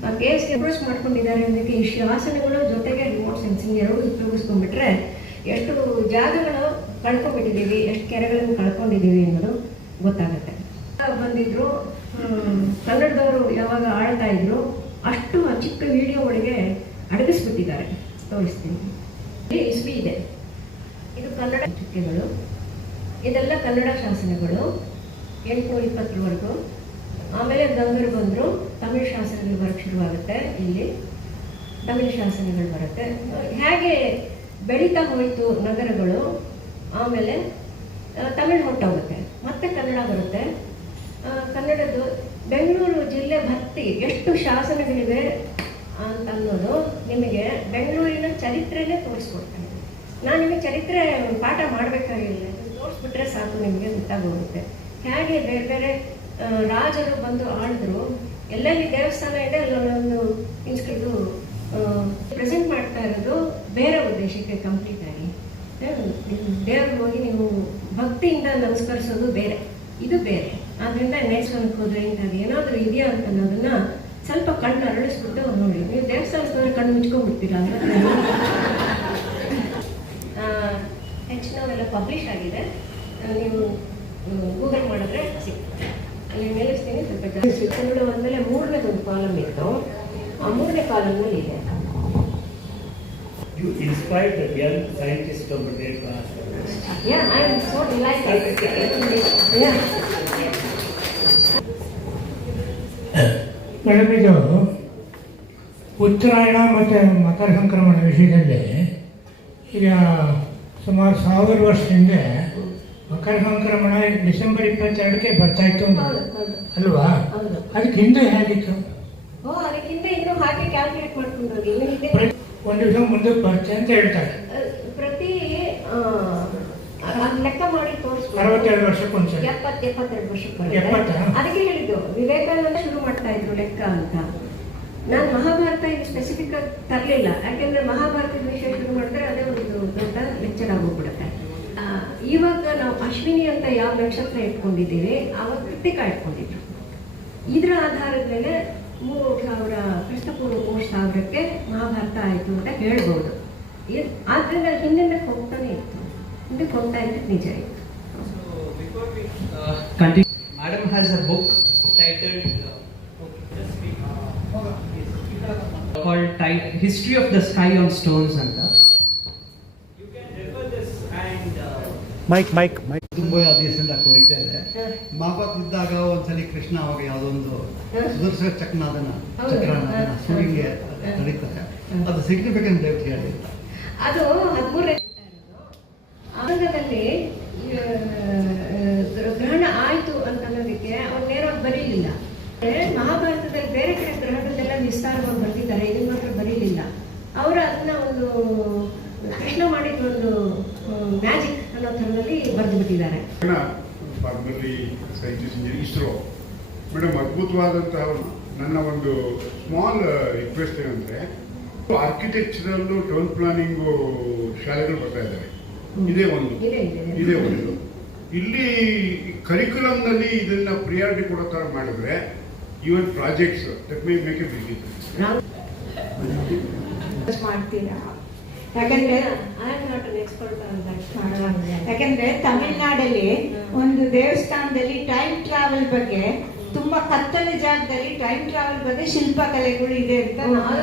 ಆ ಕೇಸ್ ಎನ್ಕ್ಲೋಸ್ ಮಾಡ್ಕೊಂಡಿದ್ದಾರೆ. ಅದಕ್ಕೆ ಈ ಶಾಸನಗಳು ಜೊತೆಗೆ ರಿಮೋಟ್ ಸೆನ್ಸಿಂಗ್ 2 ಉಪಯೋಗಿಸ್ಕೊಂಡ್ಬಿಟ್ರೆ ಎಷ್ಟು ಜಾಗಗಳು ಕಳ್ಕೊಂಡ್ಬಿಟ್ಟಿದ್ದೀವಿ, ಎಷ್ಟು ಕೆರೆಗಳನ್ನು ಕಳ್ಕೊಂಡಿದ್ದೀವಿ ಅನ್ನೋದು ಗೊತ್ತಾಗುತ್ತೆ. ಬಂದಿದ್ರು ಕನ್ನಡದವರು ಯಾವಾಗ ಆಳ್ತಾ ಇದ್ರು ಅಷ್ಟು ಆ ಚಿಕ್ಕ ವಿಡಿಯೋ ಒಳಗೆ ಅಡಗಿಸ್ಬಿಟ್ಟಿದ್ದಾರೆ. ತೋರಿಸ್ತೀನಿ. ಇಲ್ಲಿ ಇಸ್ವಿ ಇದೆ, ಇದು ಕನ್ನಡ ಚುಕ್ಕೆಗಳು, ಇದೆಲ್ಲ ಕನ್ನಡ ಶಾಸನಗಳು 820ವರೆಗೂ. ಆಮೇಲೆ ಗಂಗರು ಬಂದರು, ತಮಿಳು ಶಾಸನಗಳು ಬರೋಕ್ಕೆ ಶುರುವಾಗುತ್ತೆ. ಇಲ್ಲಿ ತಮಿಳು ಶಾಸನಗಳು ಬರುತ್ತೆ. ಹೇಗೆ ಬೆಳೀತಾ ಹೋಯಿತು ನಗರಗಳು, ಆಮೇಲೆ ತಮಿಳು ಹೊಟ್ಟೋಗುತ್ತೆ, ಮತ್ತೆ ಕನ್ನಡ ಬರುತ್ತೆ. ಕನ್ನಡದ್ದು ಬೆಂಗಳೂರು ಜಿಲ್ಲೆ ಭರ್ತಿ ಎಷ್ಟು ಶಾಸನಗಳಿವೆ ಅಂತ ಅನ್ನೋದು ನಿಮಗೆ ಬೆಂಗಳೂರಿನ ಚರಿತ್ರೆನೇ ತೋರಿಸ್ಕೊಡ್ತೇನೆ. ನಾನು ನಿಮಗೆ ಚರಿತ್ರೆ ಪಾಠ ಮಾಡಬೇಕಾಗಿಲ್ಲ, ತೋರಿಸ್ಬಿಟ್ರೆ ಸಾಕು, ನಿಮಗೆ ಗೊತ್ತಾಗೋಗುತ್ತೆ ಹೇಗೆ ಬೇರೆ ಬೇರೆ ರಾಜರು ಬಂದು ಆಳಿದ್ರು. ಎಲ್ಲೆಲ್ಲಿ ದೇವಸ್ಥಾನ ಇದೆ ಅಲ್ಲೊಂದು ಇದು ಪ್ರೆಸೆಂಟ್ ಮಾಡ್ತಾ ಇರೋದು ಬೇರೆ ಉದ್ದೇಶಕ್ಕೆ ಕಂಪ್ಲೀಟ್ ಆಗಿ. ದೇವ್ರಿಗೆ ಹೋಗಿ ನೀವು ಭಕ್ತಿಯಿಂದ ನಮಸ್ಕರಿಸೋದು ಬೇರೆ, ಇದು ಬೇರೆ. ಆದ್ದರಿಂದ ನೆಕ್ಸ್ಟ್ ಹೋದ್ರೆ ಇಂಥದ್ದು ಏನಾದರೂ ಇದೆಯಾ ಅಂತ ಅನ್ನೋದನ್ನ ಸ್ವಲ್ಪ ಕಣ್ಣು ಅರಳಿಸ್ಬಿಟ್ಟು ನೋಡಿ. ನೀವು ದೇವಸ್ಥಾನಕ್ಕೆ ಹೋದ್ರೆ ಕಣ್ಣು ಮುಚ್ಕೊಂಡ್ಬಿಡ್ತೀರಾ ಅಂದರೆ ಹೆಚ್ಚಿನವೆಲ್ಲ ಪಬ್ಲಿಷ್ ಆಗಿದೆ, ನೀವು ಗೂಗಲ್ ಮಾಡಿದ್ರೆ ಸಿಗ್ತದೆ. ಅಲ್ಲಿ ಮೇಲಿಸ್ತೀನಿ ಸ್ವಲ್ಪ ಜಾಸ್ತಿ. ಕನ್ನಡ ಒಂದಮೇಲೆ ಮೂರನೇದೊಂದು ಕಾಲಮ್ ಇತ್ತು, ಆ ಮೂರನೇ ಕಾಲಮ್ನಲ್ಲಿ ಇದೆ. You inspired the young scientist of the great class. Yeah, I am so delighted. Yeah. Madam, ಇದು ಉತ್ತರಾಯಣ ಮತ್ತು ಮಕರ ಸಂಕ್ರಮಣ ವಿಷಯದಲ್ಲಿ ಈಗ ಸುಮಾರು 1000 ವರ್ಷದ ಹಿಂದೆ ಮಕರ ಸಂಕ್ರಮಣ ಡಿಸೆಂಬರ್ 22ಕ್ಕೆ ಬರ್ತಾಯಿತ್ತು ಅಲ್ವಾ? ಅದಕ್ಕೆ ಹಿಂದೆ ಹೇಗಿತ್ತು? ಅದಕ್ಕಿಂತ ಇನ್ನೂ ಹಾಗೆ ಕ್ಯಾಲ್ಕುಲೇಟ್ ಮಾಡ್ಕೊಂಡು ಒಂದು ದಿವಸ ಮುಂದಕ್ಕೆ ಬರುತ್ತೆ ಅಂತ ಹೇಳ್ತಾರೆ. ಪ್ರತಿ ಲೆಕ್ಕ ಮಾಡಿ ತೋರಿಸ್ಬೋದು. 62 ವರ್ಷಕ್ಕೊಂದ್ಸರಿ, 72 ವರ್ಷಕ್ಕೆ. ಅದಕ್ಕೆ ಹೇಳಿದ್ದು ವಿವೇಕಾನಂದ ಶುರು ಮಾಡ್ತಾ ಇದ್ರು ಲೆಕ್ಕ ಅಂತ. ನಾನು ಮಹಾಭಾರತ ಇದು ಸ್ಪೆಸಿಫಿಕ್ ಆಗಿ ತರಲಿಲ್ಲ, ಯಾಕೆಂದ್ರೆ ಮಹಾಭಾರತದ ವಿಷಯ ಶುರು ಮಾಡಿದ್ರೆ ಅದೇ ಒಂದು ದೊಡ್ಡ ಲೆಕ್ಚರ್ ಆಗೋಗ್ಬಿಡುತ್ತೆ. ಇವಾಗ ನಾವು ಅಶ್ವಿನಿ ಅಂತ ಯಾವ ನಕ್ಷತ್ರ ಇಟ್ಕೊಂಡಿದ್ದೀವಿ, ಆವಾಗ ಕೃತಿಕಾ ಇಟ್ಕೊಂಡಿದ್ರು. ಇದರ ಆಧಾರದ ಮೇಲೆ 3000 ಕ್ರಿಸ್ತಪೂರ್ವ 3000ಕ್ಕೆ ಮಹಾಭಾರತ ಆಯಿತು ಅಂತ ಹೇಳ್ಬೋದು. ಆದ್ದರಿಂದ ಹಿಂದೆ ಹೋಗ್ತಾನೆ ಇತ್ತು, ಮುಂದಕ್ಕೆ ಹೋಗ್ತಾ ಇದ್ದದ್ದು ನಿಜ ಇತ್ತು. Madam has a book titled called History of the Sky on Stones anta. You can refer this and mic ತುಂಬಾ ದಿವಸದಿಂದ ಕೋರಿತಾ ಇದೆ. ಮಹಾಭಾರತದಾಗ ಒಂದ್ಸಲಿ ಕೃಷ್ಣ ಅವಾಗ ಯಾವುದೊಂದು ಸುದರ್ಶನ ಚಕ್ರನಾದನ ಸೂರ್ಯಗೆ ನಡೀತಾರೆ. ಅದು ಸಿಗ್ನಿಫಿಕೆಂಟ್ ಅಂತ ಹೇಳಿ ಅದು 13ನೇ ಆಂಗದಲ್ಲಿ ಗ್ರಹಣ ಆಯಿತು ಅಂತ ಅನ್ನೋದಕ್ಕೆ ಅವ್ರು ನೇರವಾಗಿ ಬರೀಲಿಲ್ಲ. ಮಹಾಭಾರತದಲ್ಲಿ ಬೇರೆ ಕಡೆ ಗ್ರಹಗಳನ್ನೆಲ್ಲ ವಿಸ್ತಾರವಾಗಿ ಬರ್ತಿದ್ದಾರೆ, ಇದನ್ನ ಮಾತ್ರ ಬರೀಲಿಲ್ಲ. ಅವರು ಅದನ್ನ ಒಂದು ಕೃಷ್ಣ ಮಾಡಿದ ಒಂದು ಮ್ಯಾಜಿಕ್ ಅನ್ನೋ ಥರದಲ್ಲಿ ಬರೆದು ಬಿಟ್ಟಿದ್ದಾರೆ. ಇಸ್ರೋ ಮೇಡಮ್, ಅದ್ಭುತವಾದಂತಹ ನನ್ನ ಒಂದು ಸ್ಮಾಲ್ ರಿಕ್ವೆಸ್ಟ್ ಏನಂದ್ರೆ, ಆರ್ಕಿಟೆಕ್ಚರಲ್ಲು ಟೌನ್ ಪ್ಲಾನಿಂಗು ಶಾಲೆಗಳು ಬರ್ತಾ ಇದ್ದಾರೆ. ಇದೇ ಒಂದು ಇಲ್ಲಿ ಕರಿಕ್ಯುಲಮ್ನಲ್ಲಿ ಇದನ್ನ ಪ್ರಿಯಾರಿಟಿ ಕೊಡೋ ಥರ ಮಾಡಿದ್ರೆ even projects that may make a big ಮಾಡ್ತೀರಾ? ಯಾಕಂದ್ರೆ ತಮಿಳ್ನಾಡಲ್ಲಿ ಒಂದು ದೇವಸ್ಥಾನದಲ್ಲಿ ಟೈಮ್ ಟ್ರಾವೆಲ್ ಬಗ್ಗೆ ತುಂಬಾ ಕತ್ತಲ ಜಾಗದಲ್ಲಿ ಟೈಮ್ ಟ್ರಾವೆಲ್ ಬಗ್ಗೆ ಶಿಲ್ಪಕಲೆಗಳು ಇದೆ ಅಂತ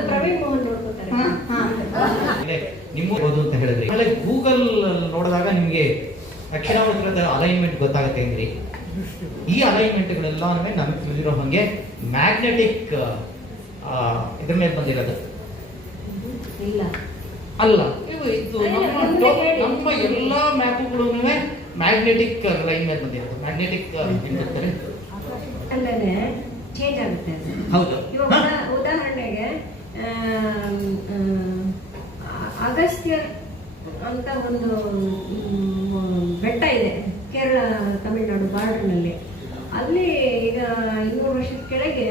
ಪ್ರವೀಣ್ ಮೋಹನ್ ನೋಡ್ಕೊತಾರೆ. ನಿಮ್ಮಬಹುದು ಅಂತ ಹೇಳಿದ್ರಿ. ಆಮೇಲೆ ಗೂಗಲ್ ನೋಡಿದಾಗ ನಿಮ್ಗೆ ಅಕ್ಷರಾವೃತ್ತದ ಅಲೈನ್ಮೆಂಟ್ ಗೊತ್ತಾಗುತ್ತೆ ಅಂದ್ರಿ. ಈ ಅಲೈನ್ಮೆಂಟ್ಗಳೆಲ್ಲ ನಮಗೆ ತಿಳಿದಿರೋ ಹಾಗೆ ಮ್ಯಾಗ್ನೆಟಿಕ್ ಇದ್ರ ಮೇಲೆ ಬಂದಿರೋದು ಇಲ್ಲ ಅಲ್ಲ. ಇದು ನಮ್ಮ ಎಲ್ಲಾ ಮ್ಯಾಪ್ಗಳು ಮ್ಯಾಗ್ನೆಟಿಕ್ ಲೈನ್ ಮೇಲೆ ಬಂದಿರೋದು. ಮ್ಯಾಗ್ನೆಟಿಕ್ ಹೇಳ್ತಾರೆ ಅಲ್ಲದೆ ಚೇಂಜ್ ಆಗುತ್ತೆ. ಹೌದು. ಉದಾಹರಣೆಗೆ ಅಗಸ್ತ್ಯರ್ ಅಂತ ಒಂದು ಬೆಟ್ಟ ಇದೆ ಕೇರಳ ತಮಿಳುನಾಡು ಬಾರ್ಡರ್ನಲ್ಲಿ. ಅಲ್ಲಿ ಈಗ 200 ವರ್ಷದ ಕೆಳಗೆ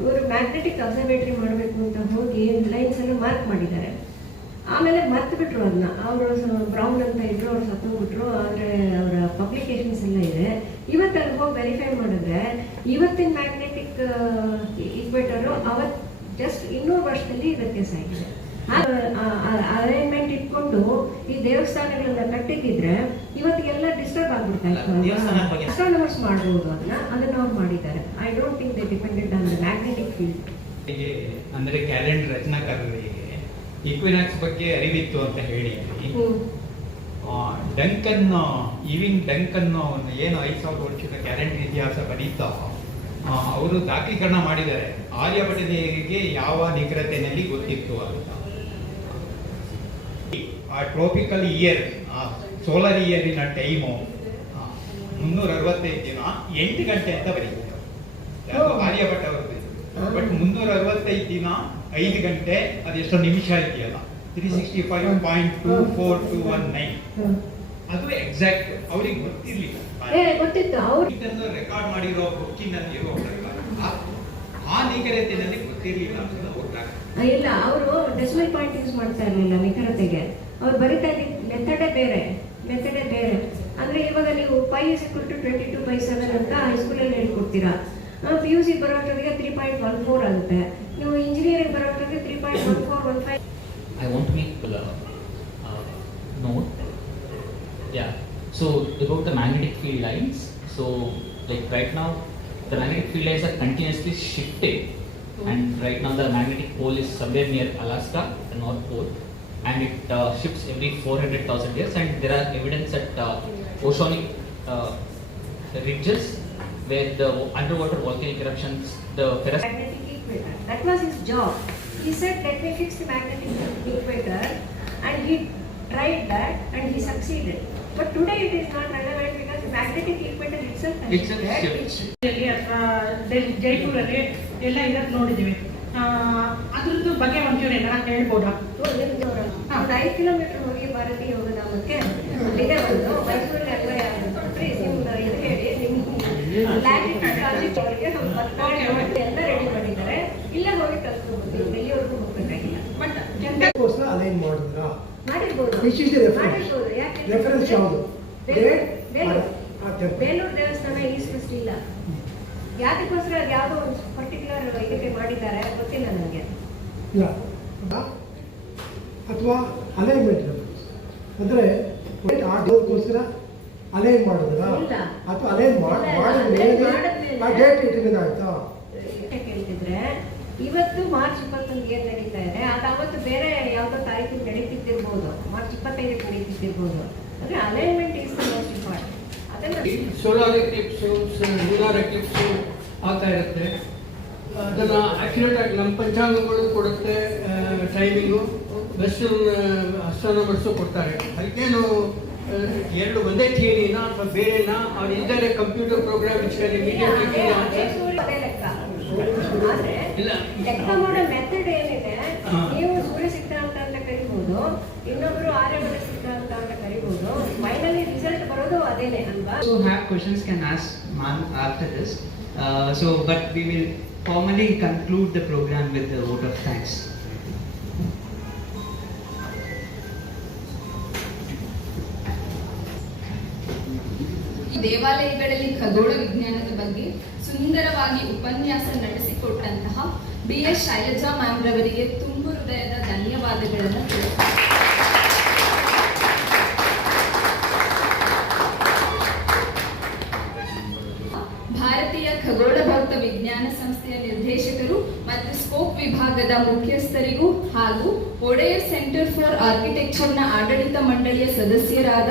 ಇವರು ಮ್ಯಾಗ್ನೆಟಿಕ್ ಅಬ್ಸರ್ವೇಟರಿ ಮಾಡಬೇಕು ಅಂತ ಹೋಗಿ ಲೈನ್ಸ್ ಎಲ್ಲ ಮಾರ್ಕ್ ಮಾಡಿದ್ದಾರೆ. ಆಮೇಲೆ ಮರ್ತು ಬಿಟ್ರು ಅದನ್ನ. ಅವರು ಬ್ರೌನ್ ಅಂತ ಇದ್ರು, ಅವ್ರು ಸತ್ತೋಗ್ಬಿಟ್ರು. ಆದರೆ ಅವರ ಪಬ್ಲಿಕೇಶನ್ಸ್ ಎಲ್ಲ ಇದೆ. ಇವತ್ತಲ್ಲಿ ಹೋಗಿ ವೆರಿಫೈ ಮಾಡಿದ್ರೆ ಇವತ್ತಿನ ಮ್ಯಾಗ್ನೆಟಿಕ್ ಈಕ್ವೇಟರು ಅವತ್ತು ಜಸ್ಟ್ 200 ವರ್ಷದಲ್ಲಿ ವ್ಯತ್ಯಾಸ ಆಗಿದೆ. ಅಲೈನ್ಮೆಂಟ್ ಇಟ್ಕೊಂಡು ಈ ದೇವಸ್ಥಾನಗಳನ್ನ ಕಟ್ಟಿದ್ರೆ ಇವತ್ತಿಗೆಲ್ಲ ಡಿಸ್ಟರ್ಬ್ ಆಗ್ಬಿಡ್ತಾ ದೇವಸ್ಥಾನದ ಬಗ್ಗೆ ಇತ್ತು. ಅಸ್ಟ್ರಾನಮರ್ಸ್ ಮಾಡ್ಬೋದು ಅದನ್ನ ಅವ್ರು ಮಾಡಿದ್ದಾರೆ. I don't think they depended on the magnetic field. ಅಂದ್ರೆ ಕ್ಯಾಲೆಂಡರ್ ರಚನಾಕಾರರಿಗೆ ಈಕ್ವಿನಾಕ್ಸ್ ಬಗ್ಗೆ ಅರಿವಿತ್ತು ಅಂತ ಹೇಳಿ ಡಂಕನ್ ಡಂಕನ್ ಏನು 5,000 ವರ್ಷದ ಕ್ಯಾಲೆಂಡರ್ ಇತಿಹಾಸ ಬರೀತಾ ಅವರು ದಾಖಲೀಕರಣ ಮಾಡಿದ್ದಾರೆ. ಆರ್ಯಭಟನಿಗೆ ಯಾವ ನಿಖರತೆಯಲ್ಲಿ ಗೊತ್ತಿತ್ತು ಅಂತ. ಆ ಟ್ರೋಪಿಕಲ್ ಇಯರ್ ಸೋಲಾರ್ ಇಯರಿನ ಟೈಮು 365 ದಿನ 8 ಗಂಟೆ ಅಂತ ಬರೀತಾರೆ ಆರ್ಯಭಟ ಅವ್ರದ್ದು. ಬಟ್ 365 ದಿನ 5 ಗಂಟೆ ಅದೆಷ್ಟೋ ನಿಮಿಷ ಇದೆಯಲ್ಲ 365.24219 ಅದು ಎಕ್ಸಾಕ್ಟ್ ಅವ್ರಿಗೆ ಗೊತ್ತಿರ್ಲಿಲ್ಲ. ಗೊತ್ತಿತ್ತು ಅವ್ರು ಇದನ್ನು ರೆಕಾರ್ಡ್ ಮಾಡಿರೋ ಬುಕ್ಕಿನಲ್ಲಿ ಇರೋ ಆ ನಿಖರತೆಯಲ್ಲಿ ಗೊತ್ತಿರ್ಲಿಲ್ಲ ಅಂತ ಗೊತ್ತಾಗ್ತದೆ. ಇಲ್ಲ, ಅವರು ಡೆಸಿಮಲ್ ಪಾಯಿಂಟ್ ಯೂಸ್ ಮಾಡ್ತಾ ಇರಲಿಲ್ಲ ನಿಖರತೆಗೆ. ಅವ್ರು ಬರಿತಾ ಇದ್ದ ಮೆಥಡೇ ಬೇರೆ. ಅಂದ್ರೆ ಇವಾಗ ನೀವು π = 22/7 ಅಂತ ಹೈಸ್ಕೂಲಲ್ಲಿ ಹೇಳ್ಕೊಡ್ತೀರಾ. PUC ಬರೋಷ್ಟಿಗೆ 3.14 ಆಗುತ್ತೆ. ನೀವು engineering ಬರೋಷ್ಟಿಗೆ 3.1415. I want to make note. Yeah. So about the magnetic field lines. So like right now, the magnetic field lines are continuously shifting, and right now the magnetic pole is somewhere near Alaska, the North Pole, and it shifts every 400,000 years. And there are evidence at oceanic ridges where the underwater volcanic eruptions, the ferrous Magnetic equator. That was his job. He said, let me fix the magnetic equator, and he tried that and he succeeded. But today it is not relevant because the magnetic equator itself has shifts. ಜೈಪುರಲ್ಲಿ ಎಲ್ಲ ಇದಕ್ಕೆ ನೋಡಿದ್ದೀವಿ. ಅದ್ರದ್ದು ಬಗ್ಗೆ ಒಂಚೂರು ಏನಾರ ಹೇಳ್ಬೋದಾ? ಒಂದು 5 kilometre ಹೋಗಿ ಭಾರತೀಯ ಯೋಗಧಾಮಕ್ಕೆ ಅಲ್ಲಿದೆ ಒಂದು ಮೈಸೂರಲ್ಲಿ ಅಲ್ವೇ ನಿಮ್ದು ಇದು ಹೇಳಿ ನಿಮ್ಮ ಲ್ಯಾಟಿಟ್ಯೂಡ್ ಲಾಜಿಕ್ ಅವರಿಗೆ ಎಲ್ಲ ರೆಡಿ ಮಾಡಿದ್ದಾರೆ. ಇಲ್ಲೇ ಹೋಗಿ ಕಲ್ತ್ಕೊಬೋದು, ಎಲ್ಲಿವರೆಗೂ ಹೋಗ್ಬೇಕಾಗಿಲ್ಲ. ಬಟ್ ಜನತೆಗೋಸ್ಕರ ಅಲೈನ್ ಮಾಡಿದ್ರ ಮಾಡಿರ್ಬೋದು. Which is the reference? ಮಾಡಿರ್ಬೋದು. ಯಾಕೆ ರೆಫರೆನ್ಸ್ ಯಾವುದು? ಬೇಲೂರು ದೇವಸ್ಥಾನ ಈಸ್ಟ್ ವೆಸ್ಟ್ ಇಲ್ಲ. ಯಾದಕ್ಕೋಸ್ಕರ ಅದು ಯಾವುದೋ ಒಂದು ಪರ್ಟಿಕ್ಯುಲರ್ ಇದಕ್ಕೆ ಮಾಡಿದ್ದಾರೆ ಗೊತ್ತಿಲ್ಲ ನನಗೆ. ಇಲ್ಲ ಅಥವಾ ಅಲೈನ್ಮೆಂಟ್ ರೆಫರೆನ್ಸ್ ಅಂದ್ರೆ ಆ ದೇವರಿಗೋಸ್ಕರ ಅಲೈನ್ ಮಾಡಿದ್ರ ಇಲ್ಲ. ಅಥವಾ ಅಲೈನ್ ಮಾಡಿದ್ಮೇಲೆ ಆ ಡೇಟ್ ಇಟ್ಟಿದ್ದೇನೆ ಆಯ್ತಾ? ಕೇಳ್ತಿದ್ರೆ ಇವತ್ತು ಮಾರ್ಚ್ 21 ಏನ್ ನಡೀತಾ ಇದೆ ಅದು ಅವತ್ತು ಬೇರೆ ಯಾವ್ದೋ ತಾರೀಕು ನಡೀತಿರ್ಬೋದು, ಮಾರ್ಚ್ 25 ನಡೀತಿರ್ಬೋದು. ಅಂದ್ರೆ alignment is the most important. ಅದನ್ನ ಸೋಲಾರ್ ಎಕ್ಲಿಪ್ಸು ಲೂನಾರ್ ಎಕ್ಲಿಪ್ಸು ಆಗ್ತಾ ಇರುತ್ತೆ. ಅದನ್ನು ಆಕ್ಯುರೇಟ್ ಆಗಿ ನಮ್ಮ ಪಂಚಾಂಗಗಳು ಕೊಡುತ್ತೆ ಟೈಮಿಂಗು. ವೆಸ್ಟರ್ನ್ ಅಸ್ಟ್ರಾನಮರ್ಸು ಕೊಡ್ತಾರೆ. ಅದಕ್ಕೇನು ಎರಡು ಒಂದೇ ಥಿಯರಿನಾ ಅಥವಾ ಬೇರೆನಾ? ಅವ್ರು ಇದ್ದಾರೆ ಕಂಪ್ಯೂಟರ್ ಪ್ರೋಗ್ರಾಮ್ ಆದ್ರೆ ಲೆಕ್ಕ ಮಾಡೋ ಮೆಥಡ್ ಏನಿದೆ, ನೀವು ಸೂರ್ಯ ಸಿದ್ಧಾಂತ ಅಂತ ಕರಿಬಹುದು, ಇನ್ನೊಬ್ರು ಆರ್ಯಭಟ ಸಿದ್ಧಾಂತ ಅಂತ ಕರಿಬಹುದು. ಫೈನಲಿ ರಿಸಲ್ಟ್ ಬರೋದು ಅದೇನೆ ಅಲ್ವಾ? So have questions can ask ma'am after this. But we will formally conclude the program with the vote of thanks. ದೇವಾಲಯಗಳಲ್ಲಿ ಖಗೋಳ ವಿಜ್ಞಾನದ ಬಗ್ಗೆ ಸುಂದರವಾಗಿ ಉಪನ್ಯಾಸ ನಡೆಸಿಕೊಟ್ಟಂತಹ BS ಶೈಲಜಾ ಮ್ಯಾಮ್ ರವರಿಗೆ ತುಂಬು ಹೃದಯದ ಧನ್ಯವಾದಗಳನ್ನು ತಿಳಿಸುತ್ತೇನೆ. ಭಾರತೀಯ ಖಗೋಳ ಭೌತ ವಿಜ್ಞಾನ ಸಂಸ್ಥೆಯ ನಿರ್ದೇಶಕರು ಮತ್ತು ಸ್ಕೋಪ್ ವಿಭಾಗದ ಮುಖ್ಯಸ್ಥರಿಗೂ ಹಾಗೂ ಒಡೆಯರ್ ಸೆಂಟರ್ ಫಾರ್ ಆರ್ಕಿಟೆಕ್ಚರ್ನ ಆಡಳಿತ ಮಂಡಳಿಯ ಸದಸ್ಯರಾದ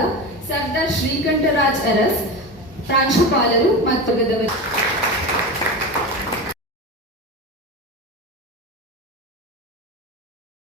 ಸರ್ದಾರ್ ಶ್ರೀಕಂಠರಾಜ್ ಅರಸ್, ಪ್ರಾಂಶುಪಾಲರು ಮತ್ತು